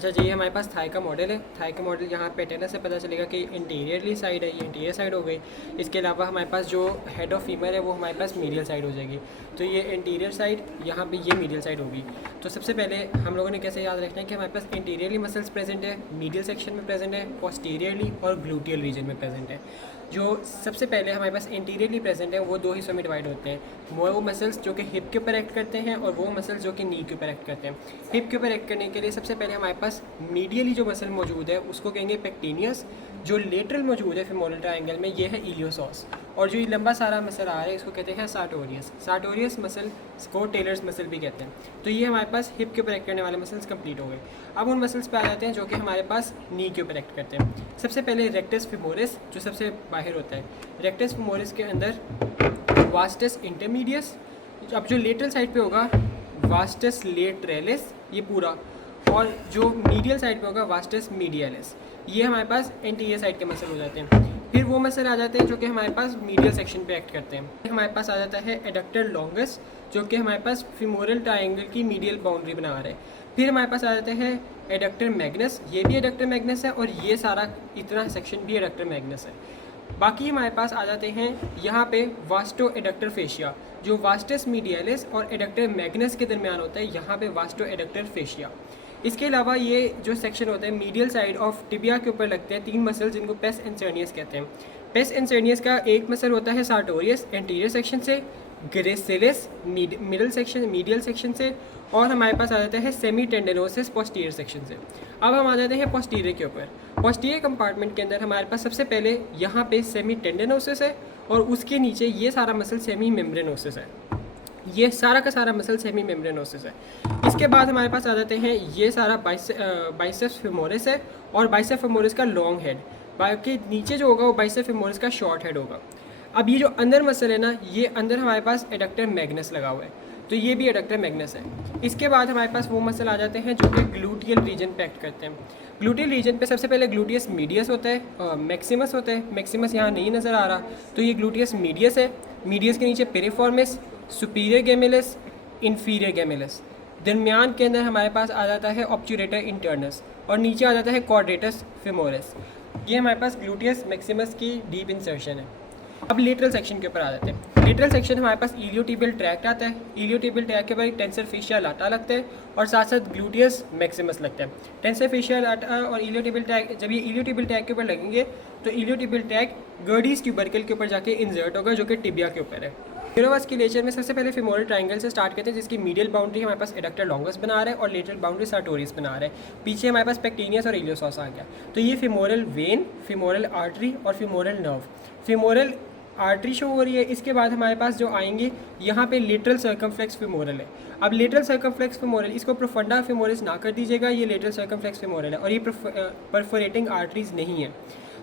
अच्छा जी, ये हमारे पास थाई का मॉडल है। थाई का मॉडल यहाँ पैटर्न से पता चलेगा कि इंटीरियरली साइड है, ये इंटीरियर साइड हो गई। इसके अलावा हमारे पास जो हेड ऑफ फीमर है वो हमारे पास मीडियल साइड हो जाएगी। तो ये इंटीरियर साइड, यहाँ पे ये मीडियल साइड होगी। तो सबसे पहले हम लोगों ने कैसे याद रखना है कि हमारे पास इंटीरियरली मसल्स प्रेजेंट है, मीडियल सेक्शन में प्रेजेंट है, पोस्टीरियरली और ग्लूटियल रीजन में प्रेजेंट है। जो सबसे पहले हमारे पास इंटीरियरली प्रेजेंट है वो दो हिस्सों में डिवाइड होते हैं। वो मसल्स जो कि हिप के ऊपर एक्ट करते हैं और वो मसल्स जो कि नी के ऊपर एक्ट करते हैं। हिप के ऊपर एक्ट करने के लिए सबसे पहले हमारे पास मीडियली जो मसल मौजूद है उसको कहेंगे पेक्टिनियस। जो लेटरल मौजूद है फेमोरल ट्रायंगल में ये है इलियोसॉस। और जो ये लंबा सारा मसल आ रहा है इसको कहते हैं सार्टोरियस। सार्टोरियस मसल को टेलर्स मसल भी कहते हैं। तो ये हमारे पास हिप के ऊपर एक्ट करने वाले मसल्स कंप्लीट हो गए। अब उन मसल्स पे आ जाते हैं जो कि हमारे पास नी के ऊपर एक्ट करते हैं। सबसे पहले रेक्टस फेमोरिस जो सबसे बाहर होता है। रेक्टस फेमोरिस के अंदर वास्टस इंटरमीडियस, अब जो लेटरल साइड पे होगा वास्टस लेटरलिस ये पूरा, और जो मीडियल साइड पे होगा वास्टस मीडियलिस। ये हमारे पास एंटीरियर साइड के मसल हो जाते हैं। फिर वो मसल आ जाते हैं जो कि हमारे पास मीडियल सेक्शन पे एक्ट करते हैं। हमारे पास आ जाता है एडक्टर लॉन्गस जो कि हमारे पास फीमोरल ट्रायंगल की मीडियल बाउंड्री बना रहे हैं। फिर हमारे पास आ जाते हैं एडक्टर मैग्नस, ये भी एडक्टर मैग्नस है, और ये सारा इतना सेक्शन भी एडक्टर मैग्नस है। बाकी हमारे पास आ जाते हैं यहाँ पे वास्टो एडक्टर फेशिया जो वास्टस मीडियलिस और एडक्टर मैग्नस के दरमियान होता है। यहाँ पे वास्टो एडक्टर फेशिया। इसके अलावा ये जो सेक्शन होता है मीडियल साइड ऑफ टिबिया के ऊपर लगते हैं तीन मसल जिनको पेस इंसर्नियस कहते हैं। पेस इंसर्नियस का एक मसल होता है सार्टोरियस एंटीरियर सेक्शन से, gracilis middle section medial section से, और हमारे पास आ जाता है सेमी टेंडनोसिस पोस्टीरियर सेक्शन से। अब हम आ जाते हैं पोस्टीरियर के ऊपर। पोस्टीरियर कंपार्टमेंट के अंदर हमारे पास सबसे पहले यहाँ पे सेमी टेंडनोसिस है और उसके नीचे ये सारा मसल सेमी मेम्ब्रेनोसिस है। ये सारा का सारा मसल सेमी मेम्ब्रेनोसिस है। इसके बाद हमारे पास आ जाते हैं ये सारा बाइसेप्स फेमोरिस है और बाइसेप फेमोरिस का लॉन्ग हेड, बाकी नीचे जो होगा वो बाइसेप फेमोरिस का शॉर्ट हेड होगा। अब ये जो अंदर मसल है ना, ये अंदर हमारे पास एडक्टर मैग्नस लगा हुआ है, तो ये भी एडक्टर मैग्नस है। इसके बाद हमारे पास वो मसल आ जाते हैं जो कि ग्लूटियल रीजन पे एक्ट करते हैं। ग्लूटियल रीजन पे सबसे पहले ग्लूटियस मीडियस होता है, मैक्सिमस होता है। मैक्सिमस यहाँ नहीं नज़र आ रहा, तो ये ग्लूटियस मीडियस है। मीडियस के नीचे पेरिफॉर्मिस, सुपीरियर गेमिलस, इन्फीरियर गेमिलस। दरमियान के अंदर हमारे पास आ जाता है ऑब्चुरेटर इंटर्नस और नीचे आ जाता है क्वाड्रेटस फेमोरिस। ये हमारे पास ग्लूटियस मैक्सिमस की डीप इंसर्शन है। अब लेटरल सेक्शन के ऊपर आ जाते हैं। लेटरल सेक्शन हमारे पास इलियोटिबियल ट्रैक्ट आता है। इलियोटिबियल ट्रैक्ट के ऊपर टेंसर फेशिया लाटा लगता है और साथ साथ ग्लूटियस मैक्सिमस लगता है। टेंसर फेशिया लाटा और इलियोटिबियल ट्रैक्ट, जब ये इलियोटिबियल ट्रैक्ट के ऊपर लगेंगे तो इलियोटिबियल ट्रैक्ट गर्डीज ट्यूबरकल के ऊपर जाके इंसर्ट होगा जो कि टिबिया के ऊपर है। न्यूरोवास्कुलेचर में सबसे पहले फेमोरल ट्रायंगल से स्टार्ट करते हैं जिसकी मीडियल बाउंड्री हमारे पास एडक्टर लॉन्गस बना रहा है और लेटरल बाउंड्री सार्टोरियस बना रहा है। पीछे हमारे पास पेक्टिनियस और इलियोसॉस आ गया। तो ये फेमोरल वेन, फेमोरल आर्टरी और femoral nerve. Femoral artery show हो रही है। इसके बाद हमारे पास जो आएंगे यहाँ पे लेटरल सर्कमफ्लेक्स फेमोरल है। अब लेटरल सर्कमफ्लेक्स फेमोरल, इसको प्रोफंडा फेमोरिस ना कर दीजिएगा, ये लेटरल सर्कमफ्लेक्स फेमोरल है और ये परफोरेटिंग आर्टरीज नहीं है।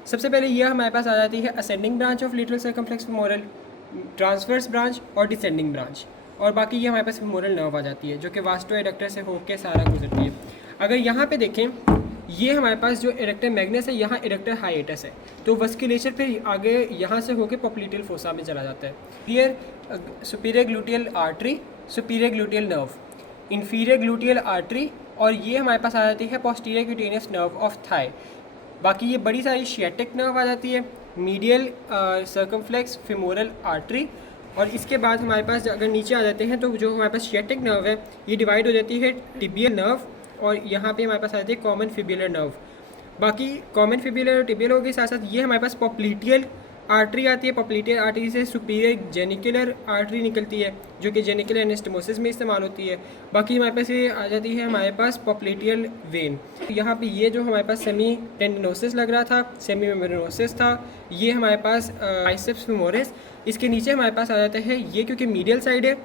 सबसे पहले ये हमारे पास आ जाती है ascending branch of lateral circumflex femoral, transverse branch और डिसेंडिंग ब्रांच, और बाकी ये हमारे पास फेमोरल नर्व आ जाती है जो कि वास्टो एडक्टर से होकर सारा गुजरती है। अगर यहाँ पे देखें, ये हमारे पास जो एडक्टर मैग्नस है, यहाँ एडक्टर हाइएटस है, तो वस्कुलेचर फिर आगे यहाँ से होकर पोप्लिटियल फोसा में चला जाता है। फिर superior gluteal artery, superior gluteal nerve, inferior gluteal artery, और ये हमारे पास आ जाती है posterior cutaneous nerve of thigh. बाकी ये बड़ी सारी शियाटिक नर्व आ जाती है, मीडियल सर्कमफ्लेक्स फेमोरल आर्टरी, और इसके बाद हमारे पास अगर नीचे आ जाते हैं तो जो हमारे पास शियाटिक नर्व है ये डिवाइड हो जाती है टिबियल नर्व, और यहाँ पे हमारे पास आ जाती है कॉमन फिब्युलर नर्व। बाकी कॉमन फिब्युलर और टिबियल होगी, साथ साथ ये हमारे पास पॉप्लिटियल आर्टरी आती है। पॉप्लिटियल आर्टरी से सुपीरियर जेनिकुलर आर्टरी निकलती है जो कि जेनिकुलर एनास्टोमोसिस में इस्तेमाल होती है। बाकी हमारे पास ये आ जाती है हमारे पास पॉप्लिटियल वेन। यहाँ पे ये जो हमारे पास सेमी टेंडनोसिस लग रहा था, सेमी मेम्ब्रेनोसिस था, ये हमारे पास बाइसेप्स फेमोरिस। इसके नीचे हमारे पास आ जाता है ये, क्योंकि मीडियल साइड है,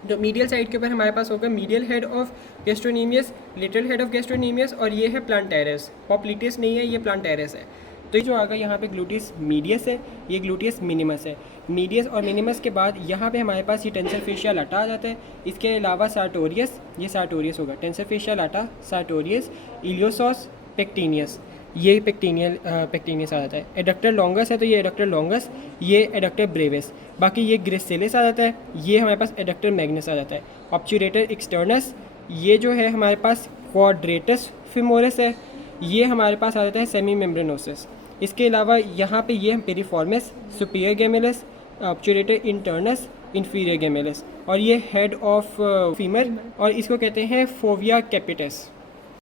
जो मीडियल साइड के ऊपर हमारे पास होगा medial head of gastrocnemius, literal head of gastrocnemius, और ये है प्लांटेरस। पॉप्लिटियस नहीं है, ये प्लांटेरस है। तो ये जो आगा यहाँ पे ग्लूटियस मीडियस है, ये ग्लूटियस मिनिमस है। मीडियस और मिनिमस के बाद यहाँ पे हमारे पास ये टेंसर फेशिया लाटा आ जाता है। इसके अलावा सार्टोरियस, ये सार्टोरियस होगा, टेंसर फेशिया लाटा, सार्टोरियस, इलियोसॉस, पेक्टिनियस, ये पेक्टिनियस आ जाता है। एडक्टर लॉन्गस है तो ये एडक्टर लॉन्गस, ये एडक्टर ब्रेविस। बाकी ये ग्रेसिलिस आ जाता है, ये हमारे पास एडक्टर मैग्नस आ जाता है। ऑब्चुरेटर एक्सटर्नस, ये जो है हमारे पास क्वाड्रेटस फीमोरस है, ये हमारे पास आ जाता है सेमी मेम्ब्रेनोसिस। इसके अलावा यहाँ पे ये पेरिफॉर्मिस, सुपीरियर गेमिलस, ऑब्चुरेटर इंटर्नस, इंफीरियर गेमिलस, और ये हेड ऑफ फीमर, और इसको कहते हैं फोविया कैपिटस।